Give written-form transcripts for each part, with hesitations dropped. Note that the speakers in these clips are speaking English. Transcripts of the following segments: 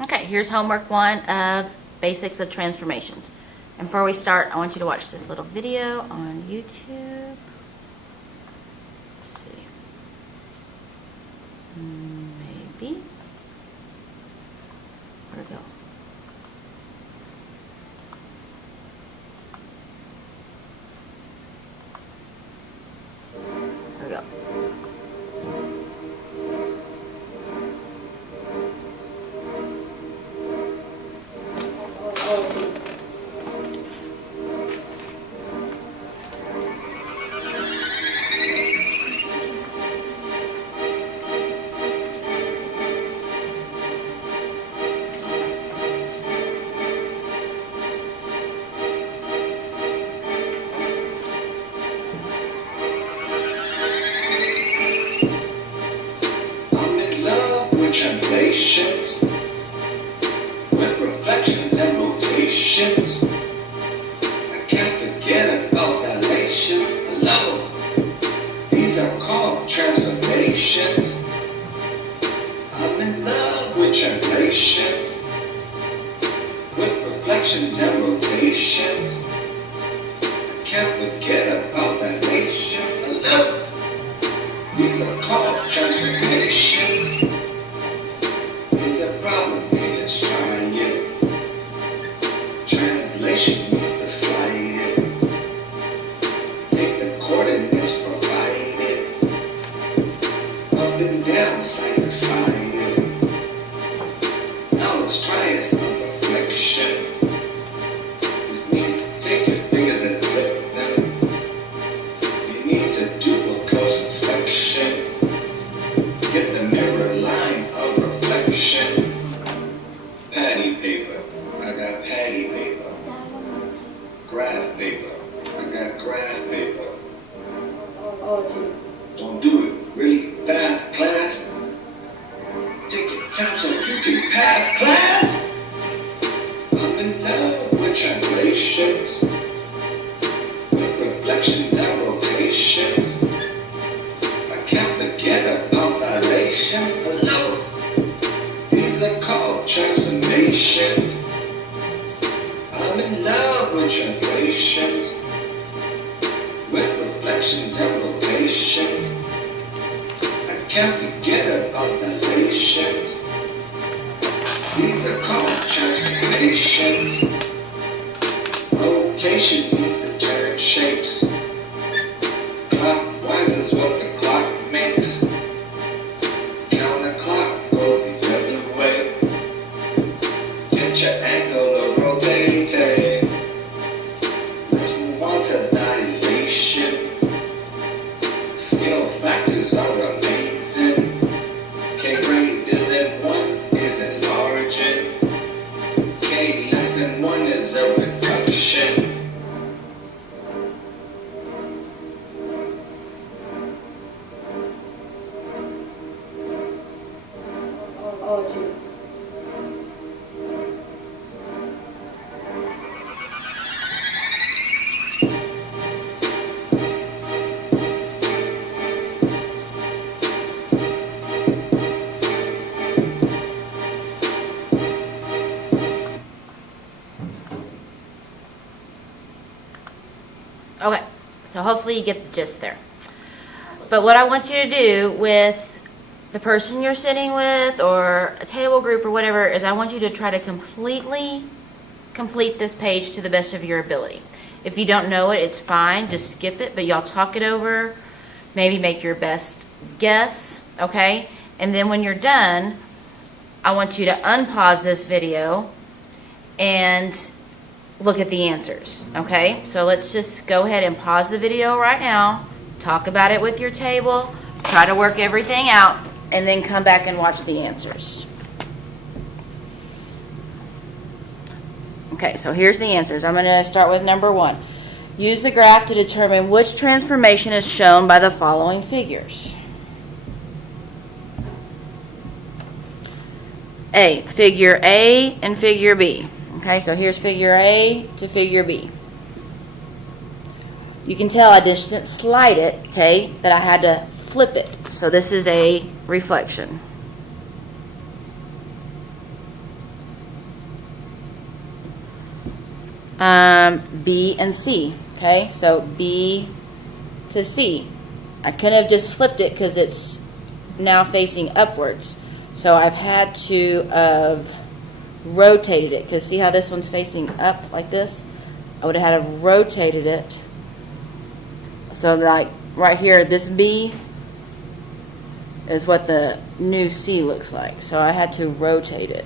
Okay, here's homework 1 of basics of transformations. And before we start, I want you to watch this little video on YouTube. Let's see. Maybe. Where'd it go? There we go. Translations with reflections and rotations. I can't forget about dilation. Hello, these are called transformations. I'm in love with translations with reflections and rotations. I can't forget about dilation. Hello, these are called transformations. It's a problem, and let's try it. Translation means to slide it. Take the coordinates provided. Up and down, side to side it. Now let's try it some reflection. This means take your fingers and flip them. You need to do a close inspection. Get the mirror line of reflection. Patty paper, I got patty paper. Graph paper, I got graph paper. Don't do it really fast, class. Take your time so you can pass, class. I'm in love with translations, with reflections and rotations. I can't forget about dilations. Hello, these are called transformations. I'm in love with translations, with reflections and rotations. I can't forget about dilations. These are called transformations. Rotation means to turn shapes. Clockwise is what the clock makes. Counterclock goes the other way. Get your angle of rotating. Let's move on to dilation. Scale factors are amazing. K greater than 1 is enlarging. K less than 1 is a reduction. Okay, so hopefully you get the gist there. But what I want you to do with the person you're sitting with or a table group or whatever is I want you to try to completely complete this page to the best of your ability. If you don't know it, it's fine. Just skip it, but y'all talk it over. Maybe make your best guess, okay? And then when you're done, I want you to unpause this video and look at the answers, okay? So let's just go ahead and pause the video right now, talk about it with your table, try to work everything out, and then come back and watch the answers. Okay, so here's the answers. I'm going to start with number 1. Use the graph to determine which transformation is shown by the following figures. A, figure A and figure B. Okay, so here's figure A to figure B. You can tell I just didn't slide it, okay, but I had to flip it. So this is a reflection. B and C. Okay, so B to C. I could have just flipped it because it's now facing upwards. So I've had to have rotated it, because see how this one's facing up like this? I would have had to rotated it. So like right here, this B is what the new C looks like. So I had to rotate it.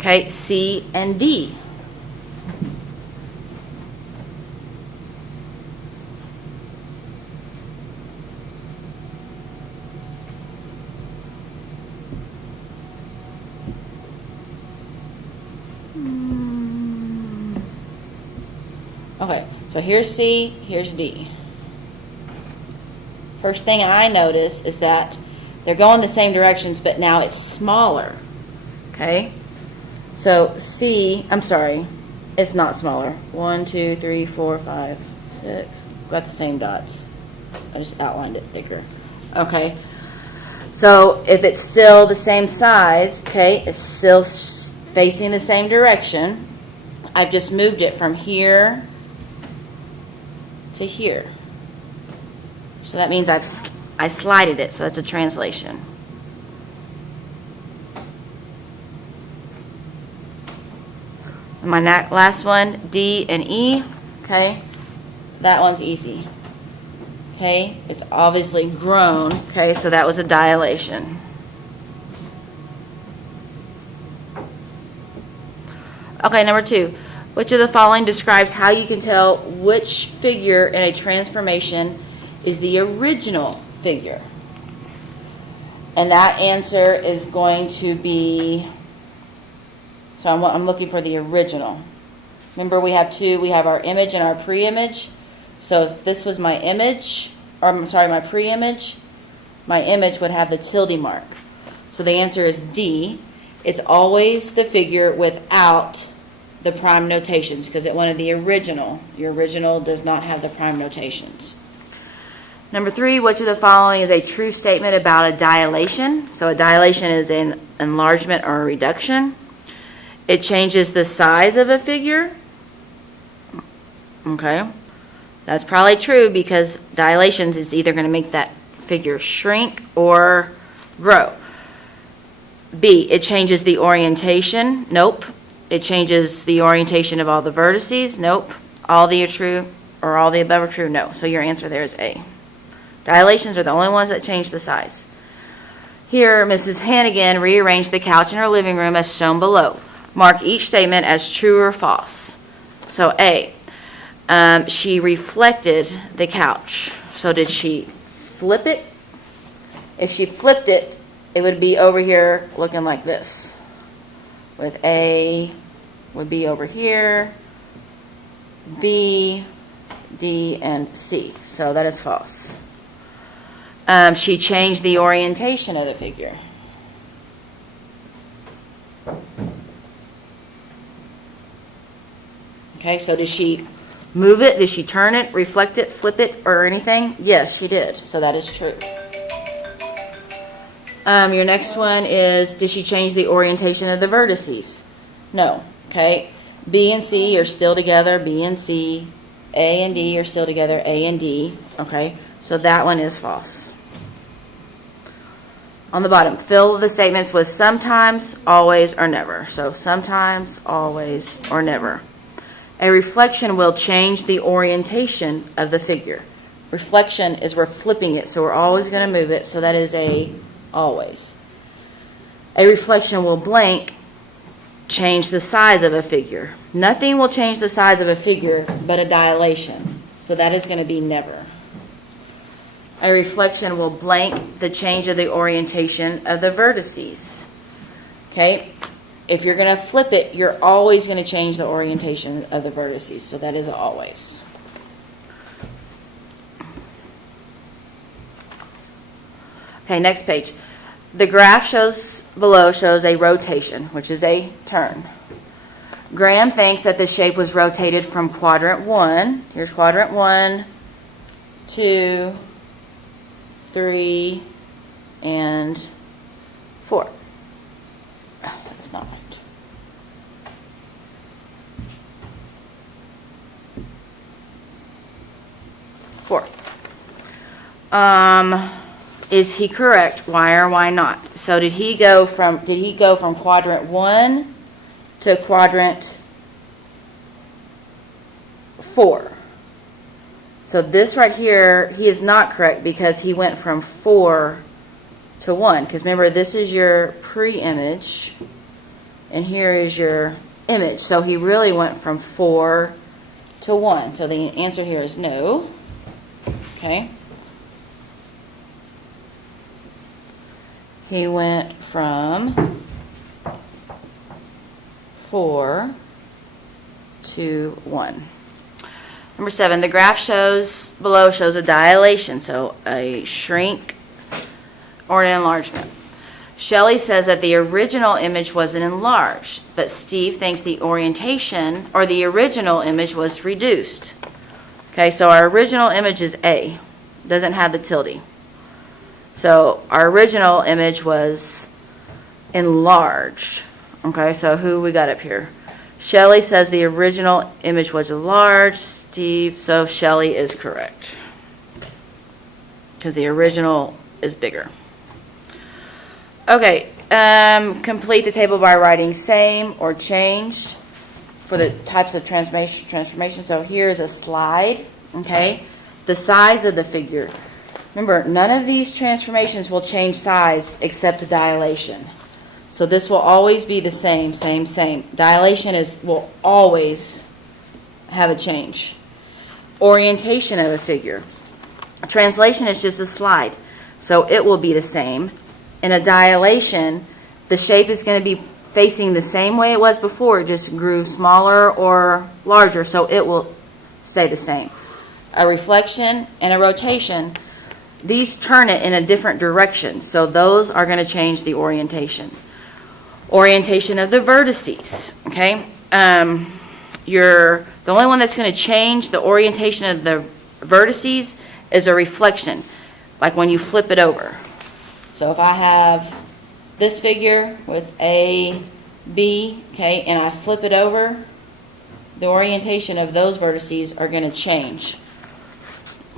Okay, C and D. Okay, so here's C, here's D. First thing I notice is that they're going the same directions, but now it's smaller. Okay? So C, I'm sorry, it's not smaller. 1, 2, 3, 4, 5, 6. Got the same dots. I just outlined it thicker. Okay. So if it's still the same size, okay, it's still facing the same direction. I've just moved it from here to here. So that means I slided it, so that's a translation. And my last one, D and E, okay, that one's easy. Okay, it's obviously grown, okay, so that was a dilation. Okay, number 2. Which of the following describes how you can tell which figure in a transformation is the original figure? And that answer is going to be, so I'm looking for the original. Remember, we have two. We have our image and our pre-image. So if this was my image, or I'm sorry, my pre-image, my image would have the tilde mark. So the answer is D. It's always the figure without the prime notations, because it wanted the original. Your original does not have the prime notations. Number 3, which of the following is a true statement about a dilation? So a dilation is an enlargement or a reduction. It changes the size of a figure. Okay. That's probably true, because dilations is either going to make that figure shrink or grow. B, it changes the orientation. Nope. It changes the orientation of all the vertices. Nope. All the are true, or all the above are true. No. So your answer there is A. Dilations are the only ones that change the size. Here, Mrs. Hannigan rearranged the couch in her living room as shown below. Mark each statement as true or false. So A, she reflected the couch. So did she flip it? If she flipped it, it would be over here looking like this. With A would be over here, B, D, and C. So that is false. She changed the orientation of the figure. Okay, so did she move it? Did she turn it, reflect it, flip it, or anything? Yes, she did. So that is true. Your next one is, did she change the orientation of the vertices? No. Okay. B and C are still together. B and C. A and D are still together. A and D. Okay. So that one is false. On the bottom, fill the statements with sometimes, always, or never. So sometimes, always, or never. A reflection will change the orientation of the figure. Reflection is we're flipping it, so we're always going to move it. So that is a always. A reflection will blank change the size of a figure. Nothing will change the size of a figure but a dilation. So that is going to be never. A reflection will blank the change of the orientation of the vertices. Okay? If you're going to flip it, you're always going to change the orientation of the vertices. So that is always. Okay, next page. The graph below shows a rotation, which is a turn. Graham thinks that the shape was rotated from quadrant 1. Here's quadrant 1, 2, 3, and 4. It's not right. Four. Is he correct? Why or why not? So did he go from quadrant 1 to quadrant 4? So this right here, he is not correct because he went from 4 to 1. Because remember, this is your pre-image, and here is your image. So he really went from 4 to 1. So the answer here is no. Okay. He went from 4 to 1. Number 7, the graph below shows a dilation, so a shrink or an enlargement. Shelley says that the original image wasn't enlarged, but Steve thinks the orientation or the original image was reduced. Okay, so our original image is A, doesn't have the tilde. So our original image was enlarged. Okay, so who we got up here? Shelley says the original image was enlarged. Steve, so Shelley is correct. Because the original is bigger. Okay, complete the table by writing same or changed for the types of transformation. So here's a slide, okay? The size of the figure. Remember, none of these transformations will change size except a dilation. So this will always be the same. Dilation will always have a change. Orientation of a figure. Translation is just a slide. So it will be the same. In a dilation, the shape is going to be facing the same way it was before. It just grew smaller or larger, so it will stay the same. A reflection and a rotation, these turn it in a different direction, so those are going to change the orientation. Orientation of the vertices, okay? The only one that's going to change the orientation of the vertices is a reflection, like when you flip it over. So if I have this figure with A, B, okay, and I flip it over, the orientation of those vertices are going to change.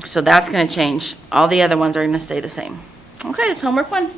So that's going to change. All the other ones are going to stay the same. Okay, that's homework 1.